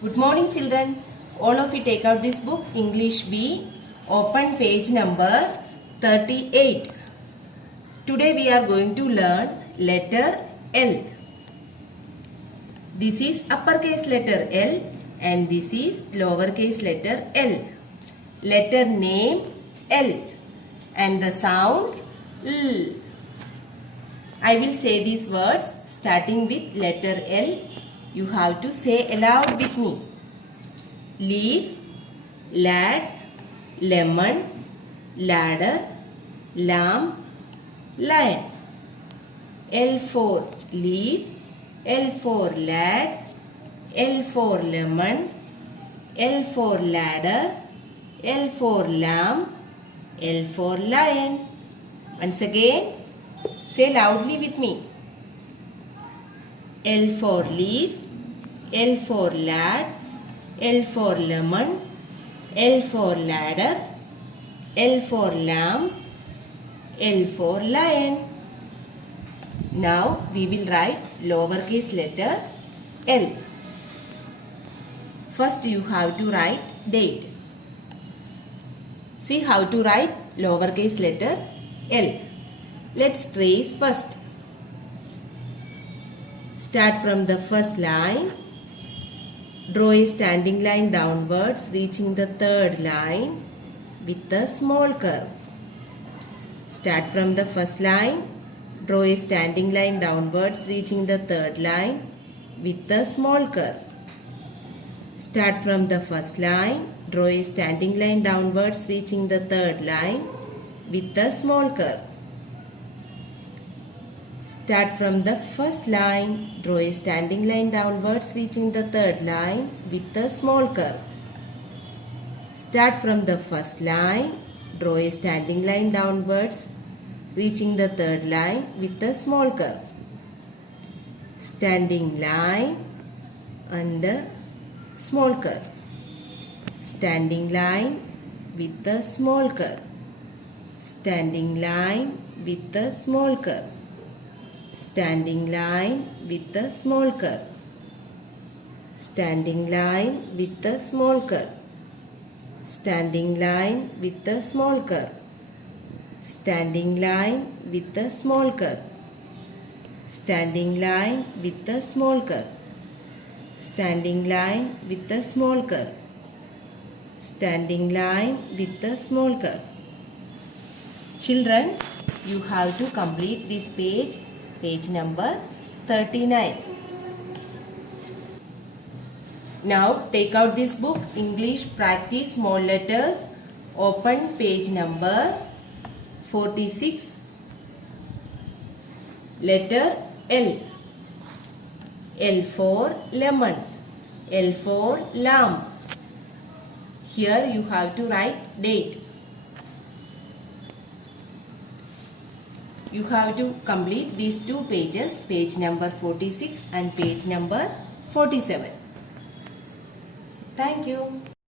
Good morning children. All of you take out this book English B. Open page number 38. Today we are going to learn letter L. This is uppercase letter L and this is lowercase letter L. Letter name L and the sound L. I will say these words starting with letter L. You have to say aloud with me. Leaf, lad, lemon, ladder, lamb, lion. L for leaf, L for lad, L for lemon, L for ladder, L for lamb, L for lion. Once again, say loudly with me. L for leaf, L for lad, L for lemon, L for ladder, L for lamb, L for lion. Now we will write lowercase letter L. First you have to write date. See how to write lowercase letter L. Let's trace first. Start from the first line. Draw a standing line downwards reaching the third line with a small curve. Start from the first line. Draw a standing line downwards reaching the third line with a small curve. Start from the first line. Draw a standing line downwards reaching the third line with a small curve. Start from the first line. Draw a standing line downwards reaching the third line with a small curve. Start from the first line. Draw a standing line downwards reaching the third line with a small curve. Standing line under small curve. Standing line with a small curve. Standing line with a small curve. Standing line with a small curve. Standing line with a small curve. Standing line with a small curve. Standing line with a small curve. Standing line with a small curve. Standing line with a small curve. Standing line with a small curve. Children, you have to complete this page. Page number 39. Now take out this book English Practice Small Letters. Open page number 46. Letter L. L for lemon. L for lamb. Here you have to write date. You have to complete these two pages, page number 46 and page number 47. Thank you.